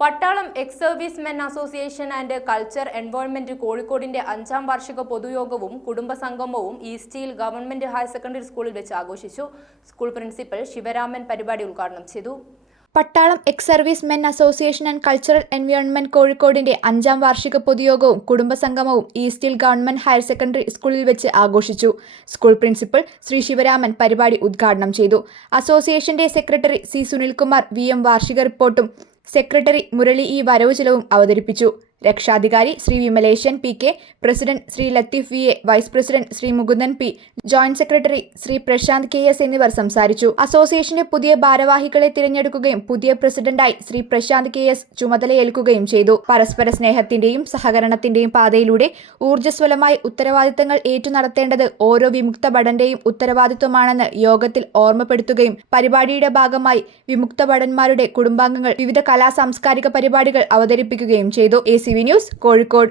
പട്ടാളം ex service men association and culture environment കോഴിക്കോടിന്റെ 5ാം വാർഷിക പൊതുയോഗവും കുടുംബസംഗമവും ഈസ്റ്റ്ഹിൽ ഗവൺമെന്റ് ഹയർ സെക്കൻഡറി സ്കൂളിൽ വെച്ച് ആഘോഷിച്ചു. സ്കൂൾ പ്രിൻസിപ്പൽ ശിവരാമൻ പരിപാടി ഉദ്ഘാടനം ചെയ്തു. പട്ടാളം ex service men association and cultural environment കോഴിക്കോടിന്റെ 5ാം വാർഷിക പൊതുയോഗവും കുടുംബസംഗമവും ഈസ്റ്റ്ഹിൽ ഗവൺമെന്റ് ഹയർ സെക്കൻഡറി സ്കൂളിൽ വെച്ച് ആഘോഷിച്ചു. സ്കൂൾ പ്രിൻസിപ്പൽ ശ്രീ ശിവരാമൻ പരിപാടി ഉദ്ഘാടനം ചെയ്തു. അസോസിയേഷന്റെ സെക്രട്ടറി സി സുനിൽകുമാർ VM വാർഷിക റിപ്പോർട്ടും സെക്രട്ടറി മുരളി വരവ് ചെലവും അവതരിപ്പിച്ചു. രക്ഷാധികാരി Shri Vimaleshan PK, president Shri Latheef VA, vice president Shri Mukundan P, joint secretary Shri Prashanth KS എന്നിവർ സംസാരിച്ചു. അസോസിയേഷന്റെ പുതിയ ഭാരവാഹികളെ തിരഞ്ഞെടുക്കുകയും പുതിയ പ്രസിഡന്റായി ശ്രീ പ്രശാന്ത് KS ചുമതലയേൽക്കുകയും ചെയ്തു. പരസ്പര സ്നേഹത്തിന്റെയും സഹകരണത്തിന്റെയും പാതയിലൂടെ ഊർജ്ജസ്വലമായി ഉത്തരവാദിത്തങ്ങൾ ഏറ്റു നടത്തേണ്ടത് ഓരോ വിമുക്ത ഭടന്റെയും ഉത്തരവാദിത്വമാണെന്ന് യോഗത്തിൽ ഓർമ്മപ്പെടുത്തുകയും പരിപാടിയുടെ ഭാഗമായി വിമുക്ത ഭടന്മാരുടെ കുടുംബാംഗങ്ങൾ വിവിധ കലാ സാംസ്കാരിക പരിപാടികൾ അവതരിപ്പിക്കുകയും ചെയ്തു. ACV news, Kozhikode.